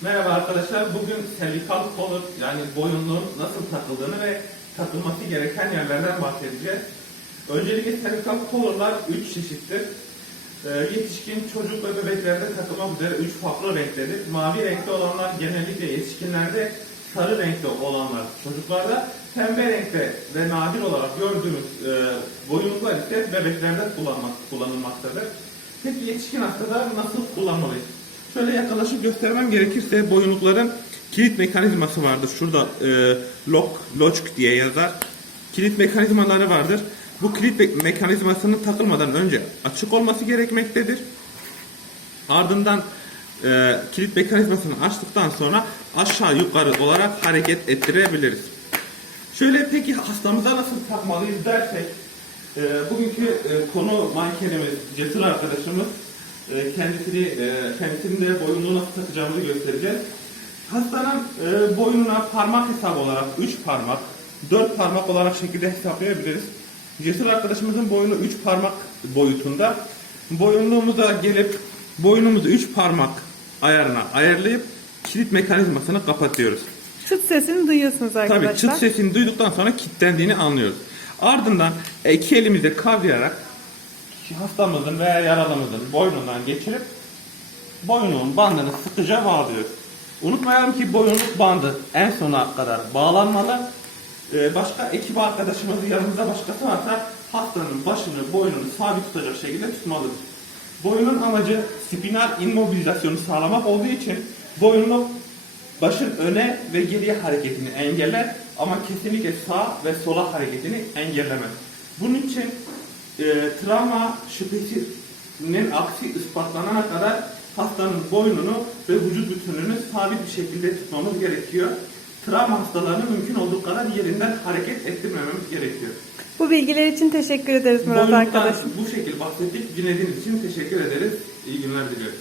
Merhaba arkadaşlar. Bugün cervical collar yani boyunluğun nasıl takıldığını ve takılması gereken yerlerden bahsedeceğiz. Öncelikle cervical collar'lar 3 çeşittir. Ee, yetişkin, çocuk ve bebeklerde takılmak üzere 3 farklı renktedir. Mavi renkte olanlar genellikle yetişkinlerde, sarı renkte olanlar çocuklarda, pembe renkte ve nadir olarak gördüğümüz e, boyunluklar ise bebeklerde kullanmak, kullanılmaktadır. Peki yetişkin hastada nasıl kullanmalıyız? Şöyle yaklaşık göstermem gerekirse boyunlukların kilit mekanizması vardır. Şurada e, lock, lock diye yazar. Kilit mekanizmaları vardır. Bu kilit me- mekanizmasının takılmadan önce açık olması gerekmektedir. Ardından e, kilit mekanizmasını açtıktan sonra aşağı yukarı olarak hareket ettirebiliriz. Şöyle peki hastamıza nasıl takmalıyız dersek, e, bugünkü e, konu mankenimiz, Cesur arkadaşımız, e, kendisini, e, kendisinin de boynunu nasıl takacağımızı göstereceğiz. Hastanın e, boynuna parmak hesabı olarak 3 parmak, 4 parmak olarak şekilde hesaplayabiliriz. Cesur arkadaşımızın boynu 3 parmak boyutunda. Boyunluğumuza gelip boynumuzu 3 parmak ayarına ayarlayıp kilit mekanizmasını kapatıyoruz. Çıt sesini duyuyorsunuz arkadaşlar. Tabii çıt sesini duyduktan sonra kilitlendiğini anlıyoruz. Ardından iki elimizle kavrayarak hastamızın veya yaralımızın boynundan geçirip boynunun bandını sıkıca bağlıyoruz. Unutmayalım ki boyunluk bandı en sona kadar bağlanmalı. Ee, başka ekip arkadaşımız yanımızda başkası varsa hastanın başını, boynunu sabit tutacak şekilde tutmalıdır. Boyunun amacı spinal immobilizasyonu sağlamak olduğu için boyunluk başın öne ve geriye hareketini engeller ama kesinlikle sağ ve sola hareketini engellemez. Bunun için e, travma şüphesinin aksi ispatlanana kadar hastanın boynunu ve vücut bütününü sabit bir şekilde tutmamız gerekiyor. Travma hastalarını mümkün olduğu kadar yerinden hareket ettirmememiz gerekiyor. Bu bilgiler için teşekkür ederiz Murat arkadaşım. bu şekilde bahsettik. Dinlediğiniz için teşekkür ederiz. İyi günler diliyoruz.